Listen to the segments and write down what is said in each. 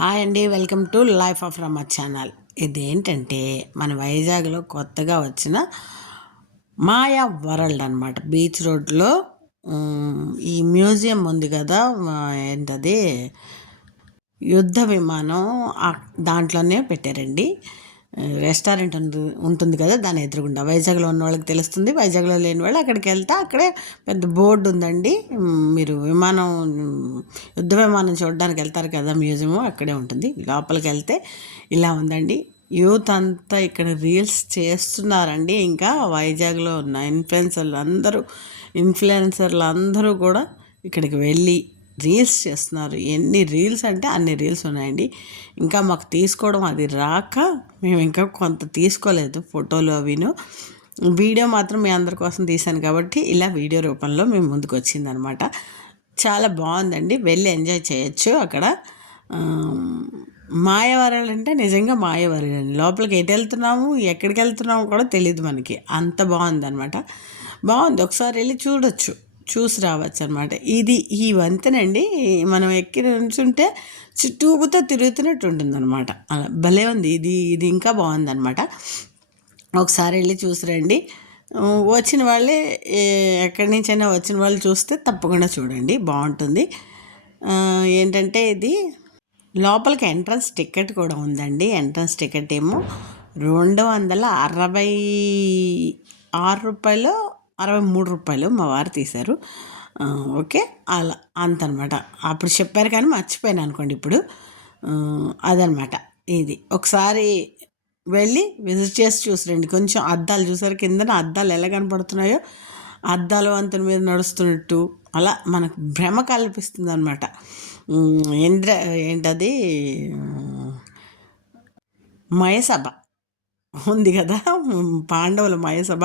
Hi అండి welcome to life of Rama channel. ఇదేంటంటే మన వైజాగ్లో కొత్తగా వచ్చిన మాయా వరల్డ్ అనమాట బీచ్ రోడ్లో ఈ మ్యూజియం ఉంది కదా ఏంటది? యుద్ధ విమానం దాంట్లోనే పెట్టారండి. రెస్టారెంట్ ఉంటుంది కదా దాని ఎదురుగుండా. వైజాగ్లో ఉన్న వాళ్ళకి తెలుస్తుంది వైజాగ్లో లేని వాళ్ళు అక్కడికి వెళ్తే అక్కడే పెద్ద బోర్డు ఉందండి. మీరు విమానం యుద్ధ విమానం చూడడానికి వెళ్తారు కదా మ్యూజియం అక్కడే ఉంటుంది. లోపలికి వెళ్తే ఇలా ఉందండి. యూత్ అంతా ఇక్కడ రీల్స్ చేస్తున్నారండి. ఇంకా వైజాగ్లో ఉన్న ఇన్ఫ్లుయెన్సర్లు అందరూ ఇన్ఫ్లుయెన్సర్లు అందరూ కూడా ఇక్కడికి వెళ్ళి రీల్స్ చేస్తున్నారు. ఎన్ని రీల్స్ అంటే అన్ని రీల్స్ ఉన్నాయండి. ఇంకా మాకు తీసుకోవడం అది రాక మేము ఇంకా కొంత తీసుకోలేదు ఫోటోలు అవిను. వీడియో మాత్రం మీ అందరి కోసం తీశాను కాబట్టి ఇలా వీడియో రూపంలో మేము ముందుకు వచ్చిందనమాట. చాలా బాగుందండి. వెళ్ళి ఎంజాయ్ చేయొచ్చు అక్కడ. మాయవరాలు అంటే నిజంగా మాయవరాలు లోపలికి ఎటు వెళ్తున్నాము ఎక్కడికి వెళ్తున్నాము కూడా తెలియదు మనకి. అంత బాగుందనమాట. బాగుంది. ఒకసారి వెళ్ళి చూడొచ్చు. చూసి రావచ్చు అనమాట ఇది ఈ వంతెనండి మనం ఎక్కి నుంచుంటే చుట్టూపుతో తిరుగుతున్నట్టు ఉంటుందన్నమాట. అలా భలే ఉంది. ఇది ఇది ఇంకా బాగుందన్నమాట. ఒకసారి వెళ్ళి చూసిరండి వచ్చిన వాళ్ళే ఎక్కడి నుంచైనా వచ్చిన వాళ్ళు చూస్తే తప్పకుండా చూడండి. బాగుంటుంది. ఏంటంటే ఇది లోపలికి ఎంట్రన్స్ టికెట్ కూడా ఉందండి. ఎంట్రన్స్ టికెట్ ఏమో రెండు వందల అరవై ఆరు రూపాయలు అరవై మూడు రూపాయలు మా వారు తీశారు. ఓకే అలా అంతనమాట. అప్పుడు చెప్పారు కానీ మర్చిపోయాను అనుకోండి ఇప్పుడు. అదనమాట ఇది. ఒకసారి వెళ్ళి విజిట్ చేసి చూసిరండి. కొంచెం అద్దాలు చూసారు. కిందన అద్దాలు ఎలా కనపడుతున్నాయో అద్దాలు వంతెన మీద నడుస్తున్నట్టు. అలా మనకు భ్రమ కల్పిస్తుంది అనమాట ఇంద్ర ఏంటది? మయసభ. ఉంది కదా. పాండవుల మాయసభ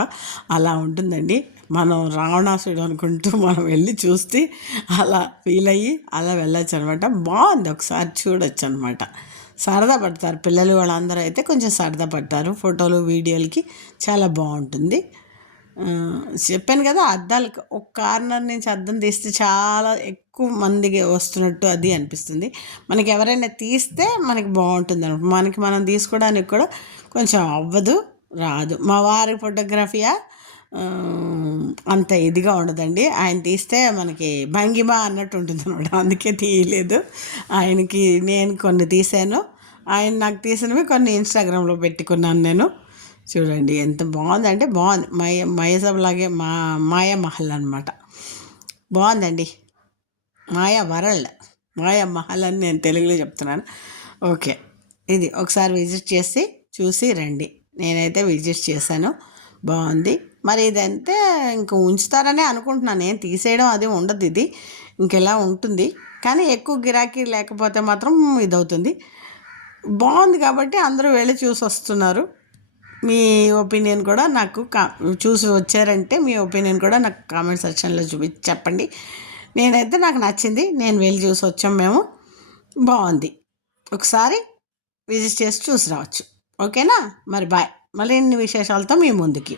అలా ఉంటుందండి. మనం రావణాసుడు అనుకుంటూ మనం వెళ్ళి చూస్తే అలా ఫీల్ అయ్యి అలా వెళ్ళొచ్చు అనమాట బాగుంది. ఒకసారి చూడొచ్చు అనమాట సరదా పడతారు పిల్లలు వాళ్ళందరూ అయితే కొంచెం సరదా పడతారు. ఫోటోలు వీడియోలకి చాలా బాగుంటుంది. చెప్పాను కదా అద్దాలు ఒక కార్నర్ నుంచి అద్దం తీస్తే చాలా ఎక్కువ మందికి వస్తున్నట్టు అది అనిపిస్తుంది. మనకి ఎవరైనా తీస్తే మనకి బాగుంటుంది అనమాట మనకి మనం తీసుకోవడానికి కూడా కొంచెం అవ్వదు రాదు. మా వారి ఫోటోగ్రఫీయా అంత ఇదిగా ఉండదండి. ఆయన తీస్తే మనకి భంగిమ అన్నట్టు ఉంటుంది అనమాట అందుకే తీయలేదు. ఆయనకి నేను కొన్ని తీసాను ఆయన నాకు తీసినవి కొన్ని ఇన్స్టాగ్రామ్లో పెట్టుకున్నాను నేను. చూడండి ఎంత బాగుందంటే బాగుంది. మయ మయసబ్లాగే మా మాయా మహల్ అనమాట బాగుందండి. మాయా వరల్డ్. మాయా మహల్ అని నేను తెలుగులో చెప్తున్నాను. ఓకే. ఇది ఒకసారి విజిట్ చేసి చూసి రండి. నేనైతే విజిట్ చేశాను. బాగుంది. మరి ఇదంతే ఇంకా ఉంచుతారనే అనుకుంటున్నాను. నేను తీసేయడం అది ఉండదు ఇది. ఇంకెలా ఉంటుంది. కానీ ఎక్కువ గిరాకీ లేకపోతే మాత్రం ఇదవుతుంది. బాగుంది కాబట్టి అందరూ వెళ్ళి చూసి వస్తున్నారు మీ ఒపీనియన్ కూడా నాకు కా చూసి వచ్చారంటే మీ ఒపీనియన్ కూడా నాకు కామెంట్ సెక్షన్లో చూపి చెప్పండి. నేనైతే నాకు నచ్చింది. నేను వెళ్ళి చూసి వచ్చాం మేము. బాగుంది. ఒకసారి విజిట్ చేసి చూసి రావచ్చు. ఓకేనా? మరి బాయ్. మళ్ళీ ఇన్ని విశేషాలతో మీ ముందుకి.